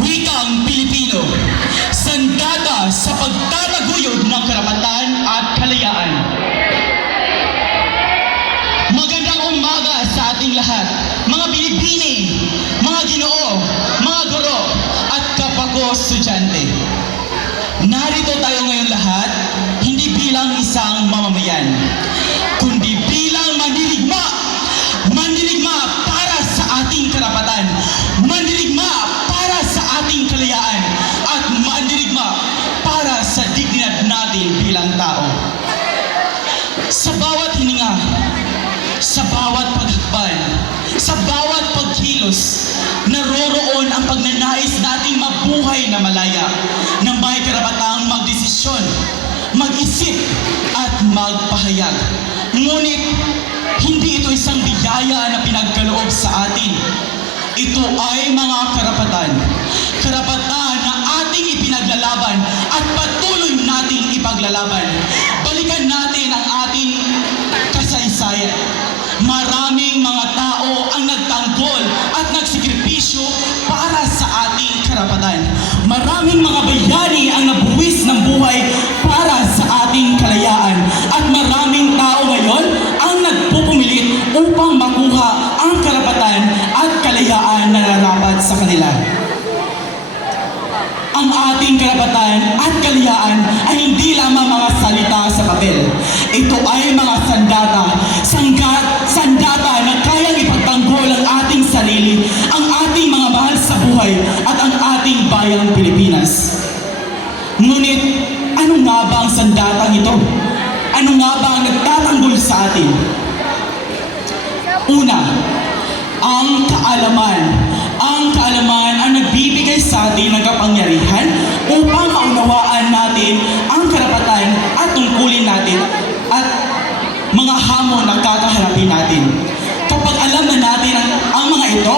Wikang Pilipino, sandata sa pagtataguyod ng karapatan at kalayaan. Magandang umaga sa ating lahat, mga Pilipini, mga Ginoo, mga guro, at kapako estudyante. Narito tayo ngayon lahat, hindi bilang isang mamamayan, kundi bilang mandirigma. Mandirigma para sa ating karapatan, mandirigma para sa ating kalayaan, at mandirigma para sa dignidad natin bilang tao. Sa bawat hininga, sa bawat paghakbal, sa bawat pagkilos, naroroon ang pagnanais nating mabuhay na malaya, na may karapatang magdesisyon, mag-isip, at magpahayag. Ngunit, hindi ito isang biyaya na pinagkaloob sa atin. Ito ay mga karapatan. Karapatan na ating ipinaglalaban at patuloy nating ipaglalaban. Balikan natin ang ating kasaysayan. Maraming mga tao ang nagtanggol at nagsikripisyo para sa ating karapatan. Maraming mga bayani ang nabuwis ng buhay para sa ating kalayaan. At maraming tao ngayon ang nagpupumilit upang makuha ang karapatan at kalayaan na nararapat sa kanila. Ang ating karapatan at kalayaan ay hindi lamang mga salita sa papel. Ito ay mga sandata na kayang ipagtanggol ang ating sarili, ang ating mga mahal sa buhay, at ang ating bayang Pilipinas. Ngunit, ano nga ba ang sandatang ito? Ano nga ba ang nagtatanggol sa atin? Una, ang kaalaman. Ang kaalaman ang nagbibigay sa atin ng kapangyarihan upang maunawaan natin ang karapatan at tungkulin natin at mga hamon na kakaharapin natin. Kapag alam na natin ang mga ito,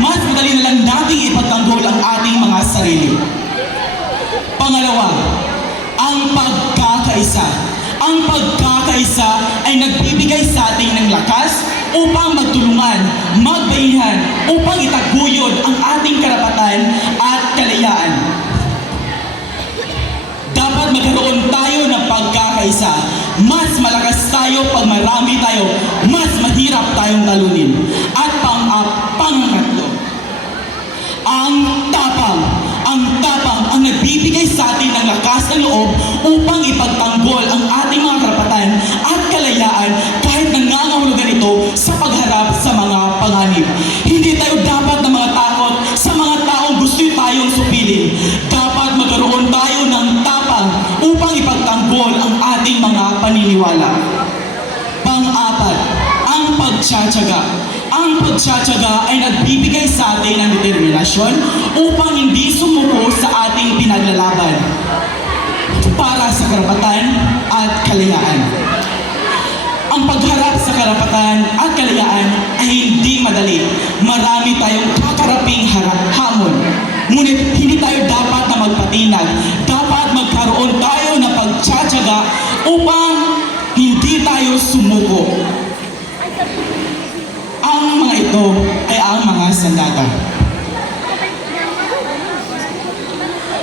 mas madali na lang nating ipagtanggol ang ating mga sarili. Pangalawa, ang pagkakaisa. Ang pagkakaisa ay nagbibigay sa atin ng lakas upang magtulungan, magbayihan, upang itaguyod ang ating karapatan at kalayaan. Dapat magkaroon tayo ng pagkakaisa. Mas malakas tayo pag marami tayo, mas mahirap tayong talunin. At pangatlo, ang tapang. Ang tapang ang nagbibigay sa atin ng lakas ng loob upang ipagtanggol ang ating mga karapatan at kalayaan kahit nangangahulugan ito sa pagharap sa mga panganib. Hindi tayo dapat na mga takot sa mga taong gusto tayong supilin. Dapat magkaroon tayo ng tapang upang ipagtanggol ang ating mga paniniwala. Pang-apat, ang pagtsatsaga. Ang pagtsatsaga ay nagbibigay sa atin ng determinasyon upang hindi sumuko sa ating pinaglalaban para sa karapatan at kalayaan. Ang pagharap sa karapatan at kalayaan ay hindi madali. Marami tayong kakaraping hamon. Ngunit hindi tayo dapat na magpatinag. Dapat magkaroon tayo ng pagtsatsaga upang hindi tayo sumuko. Ang mga ito ay ang mga sandata.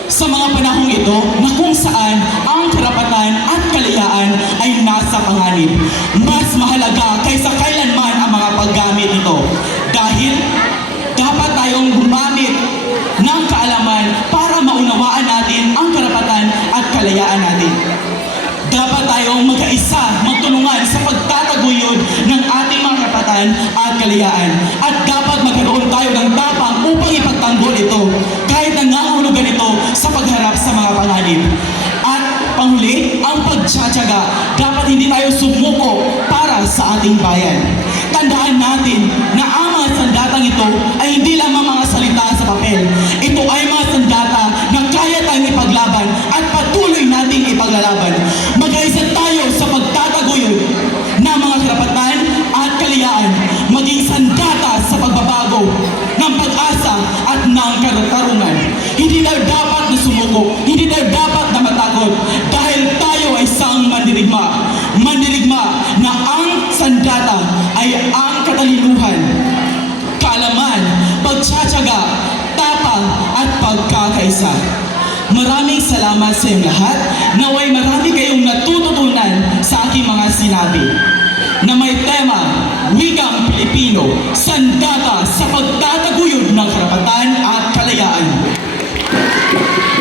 Sa mga panahong ito na kung saan ang karapatan at kalayaan ay nasa panganib, mas mahalaga kaysa kailanman ang mga paggamit nito. Dahil dapat tayong gumamit ng kaalaman para maunawaan natin ang karapatan at kalayaan natin. Dapat tayong magkaisa, magtulungan sa pagtataguyod ng ating mga karapatan at kalayaan. At dapat magkaroon tayo ng tapang upang ipagtanggol ito kahit nangangahulugan ito sa pagharap sa mga panganib. At panghuli, ang pagtsatsaga. Dapat hindi tayo sumuko para sa ating bayan. Tandaan natin na ang mga sandatang ito ay hindi lamang mga salita sa papel. Ito ay mga sandata na kaya tayong ipaglaban at patuloy nating ipaglalaban. Mag-aisa tayo sa pagtataguyod ng mga karapatan at kalayaan, maging sandata sa pagbabago ng pag-asa at ng katarungan. Hindi tayo dapat na sumuko, hindi tayo dapat na matakot, dahil tayo ay isang mandirigma. Mandirigma na ang sandata ay ang katalinuhan, kaalaman, pagtsatsaga, tapang at isa. Maraming salamat sa iyong lahat. Naway marami kayong natututunan sa aking mga sinabi na may tema, Wikang Pilipino, sandata sa pagtataguyod ng karapatan at kalayaan.